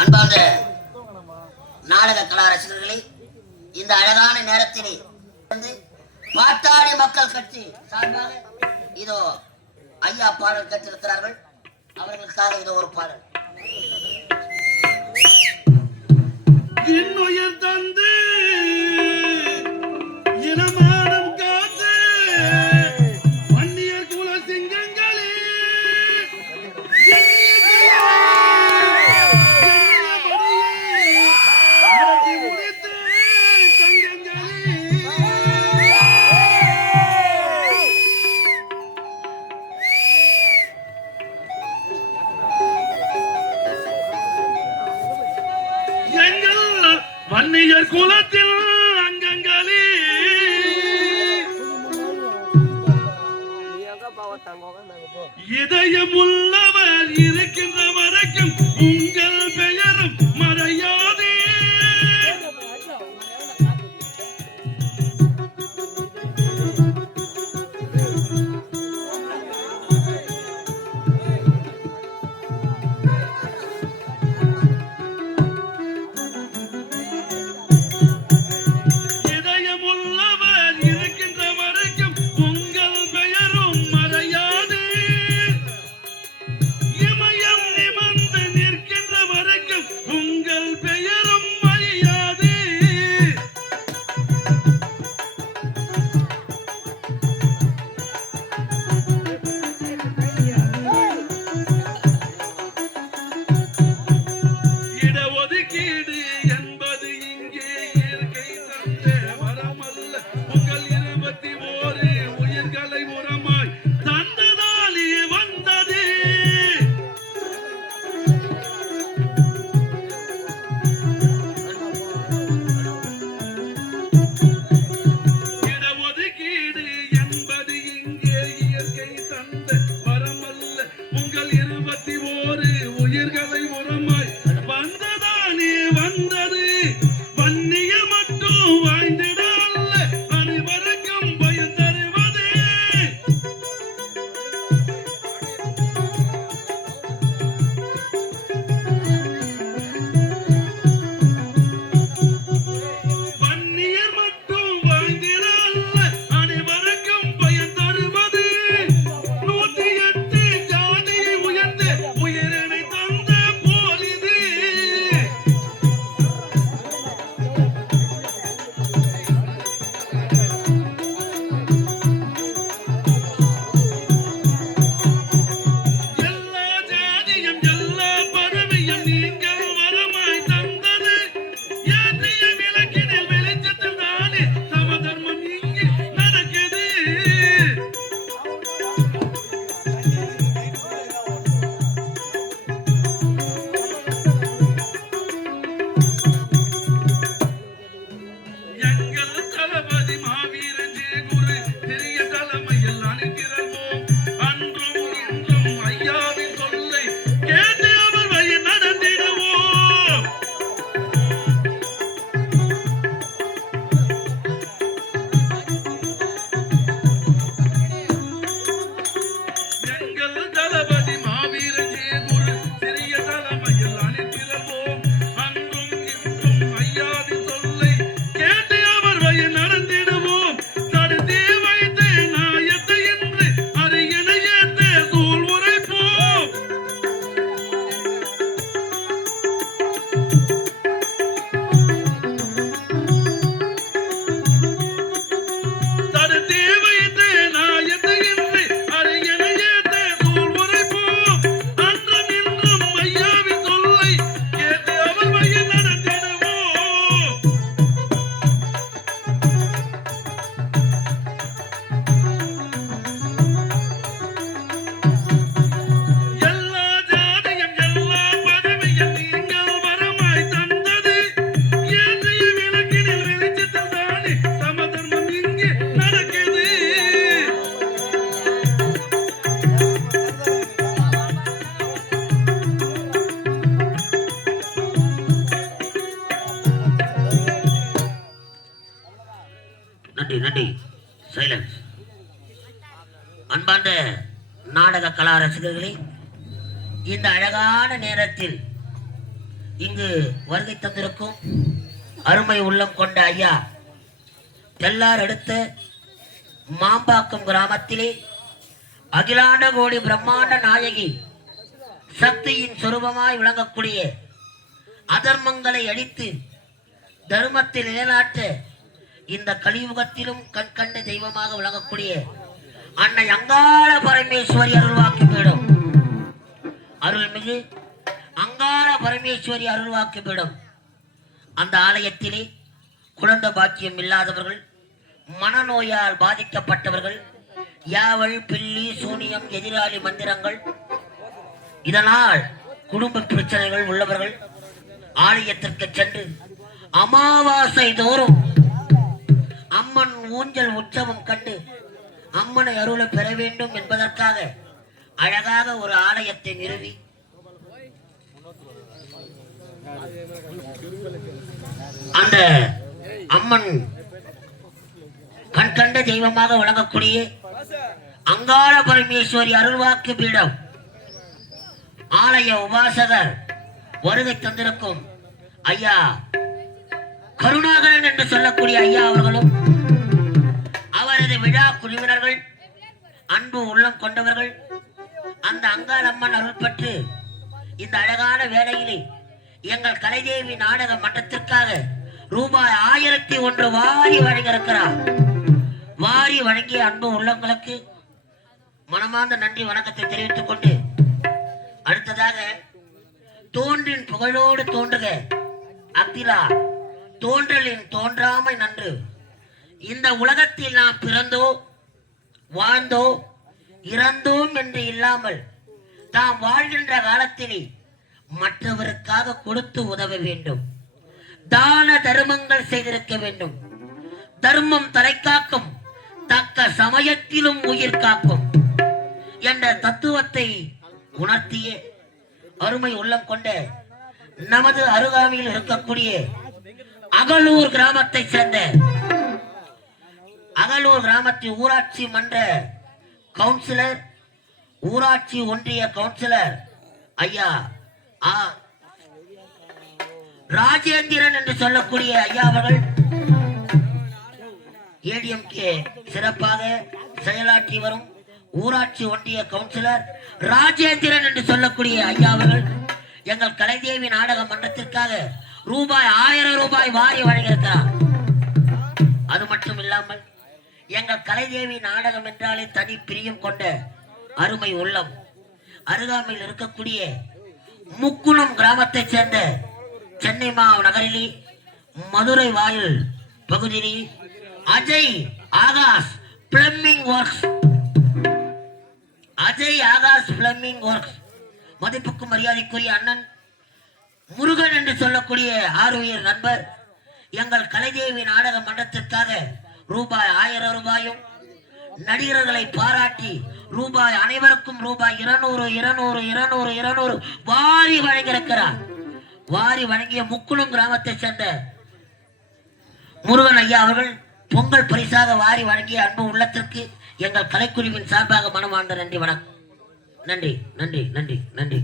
அன்பார்ந்த நாடக கலா ரசிகர்களே இந்த அழகான நேரத்திலே வந்து பாட்டாளி மக்கள் கட்சி சார்பாக இதோ ஐயா பாடல் கேட்டிருக்கிறார்கள். அவர்களுக்காக இதோ ஒரு பாடல். நாடக கலா ரசிகர்களே இந்த அழகான நேரத்தில் இங்கு வருகை தந்திருக்கும் அருமை உள்ளம் கொண்ட ஐயா தெல்லார் அடுத்த மாம்பாக்கம் கிராமத்திலே அகிலாண்ட கோடி பிரம்மாண்ட நாயகி சக்தியின் சொரூபமாய் விளங்கக்கூடிய அதர்மங்களை அழித்து தர்மத்தில் நிலைநாட்ட இந்த கலியுகத்திலும் கண்கண்டு தெய்வமாக விளங்கக்கூடிய அன்னை அங்காள பரமேஸ்வரி அருள்வாக்கு பீடம் அருள்மிகு அங்காள பரமேஸ்வரி அருள்வாக்கு பீடம் அந்த ஆலயத்திலே குழந்தை பாக்கியம் இல்லாதவர்கள் மனநோயால் பாதிக்கப்பட்டவர்கள் யாவல் பில்லி சூனியம் எதிராளி மந்திரங்கள் இதனால் குடும்ப பிரச்சனைகள் உள்ளவர்கள் ஆலயத்திற்கு சென்று அமாவாசை தோறும் அம்மன் ஊஞ்சல் உற்சவம் கண்டு அம்மனை அருளை பெற வேண்டும் என்பதற்காக அழகாக ஒரு ஆலயத்தை நிறுவி. அந்த அம்மன் கண்கண்ட தெய்வமாக விளங்கக்கூடிய அங்காள பரமேஸ்வரி அருள்வாக்கு பீடம். ஆலய உபாசகர் வருகை தந்திருக்கும் ஐயா கருணாகரன் என்று சொல்லக்கூடிய ஐயா அவர்களும் விழா குழுவினர்கள் அன்பு உள்ளம் கொண்டவர்கள் அந்த அங்காளம்மன் அருள் பெற்று இந்த அழகான வேலையிலே எங்கள் கலைதேவி நாடக மன்றத்திற்காக ரூபாய் ஆயிரத்தி ஒன்று வாரி வழங்கியிருக்கிறார். வாரி வழங்கிய அன்பு உள்ளங்களுக்கு மனமார்ந்த நன்றி வணக்கத்தை தெரிவித்துக் கொண்டு அடுத்ததாக தோன்றின் புகழோடு தோன்றுக. அத்திலா தோன்றலின் தோன்றாமை நன்று. இந்த உலகத்தில் நாம் பிறந்தோ வாழ்ந்தோ இறந்தோம் என்று இல்லாமல் தாம் வாழ்கின்ற காலத்திலே மற்றவருக்காக கொடுத்து உதவ வேண்டும். தான தர்மங்கள் செய்திருக்க வேண்டும். தர்மம் தலைக்காக்கும் தக்க சமயத்திலும் உயிர் காக்கும் என்ற தத்துவத்தை உணர்த்திய அருமை உள்ளம் கொண்ட நமது அருகாமையில் இருக்கக்கூடிய அகலூர் கிராமத்தை சேர்ந்த அகலூர் கிராமத்தின் ஊராட்சி மன்ற கவுன்சிலர் ஊராட்சி ஒன்றிய கவுன்சிலர் ஐயா ஆ ராஜேந்திரன் என்று சொல்லக்கூடிய ஐயா அவர்கள் ஏடிஎம்கே சிறப்பாக செயலாற்றி வரும் ஊராட்சி ஒன்றிய கவுன்சிலர் ராஜேந்திரன் என்று சொல்லக்கூடிய ஐயா அவர்கள் எங்கள் கலைதேவி நாடக மன்றத்திற்காக ரூபாய் ஆயிரம் ரூபாய் வாரி வழங்கியிருக்கிறார். அது மட்டும் இல்லாமல் எங்கள் கலைதேவி நாடகம் என்றாலே தனி பிரியம் கொண்ட அருமை உள்ளம். அருகாமையில் இருக்கக்கூடிய முக்குணம் கிராமத்தைச் சேர்ந்த சென்னை மாநகரிலே மதுரை வாயில் பகுதியிலே Ajay Akash plumbing works. Ajay Akash plumbing works. மதிப்புக்கும் மரியாதைக்குரிய அண்ணன் முருகன் என்று சொல்லக்கூடிய ஆர்வியர் நண்பர் எங்கள் கலைதேவி நாடக மன்றத்திற்காக ரூபாய் ஆயிரம் ரூபாயும் நடிகர்களை பாராட்டி ரூபாய் அனைவருக்கும் ரூபாய் இருநூறு இருநூறு இருநூறு இருநூறு வாரி வழங்கியிருக்கிறார். வாரி வழங்கிய முக்குளம் கிராமத்தை சேர்ந்த முருகன் ஐயா அவர்கள் பொங்கல் பரிசாக வாரி வழங்கிய அன்பு உள்ளத்திற்கு எங்கள் கலைக்குழுவின் சார்பாக மனமார்ந்த நன்றி வணக்கம். நன்றி நன்றி நன்றி நன்றி.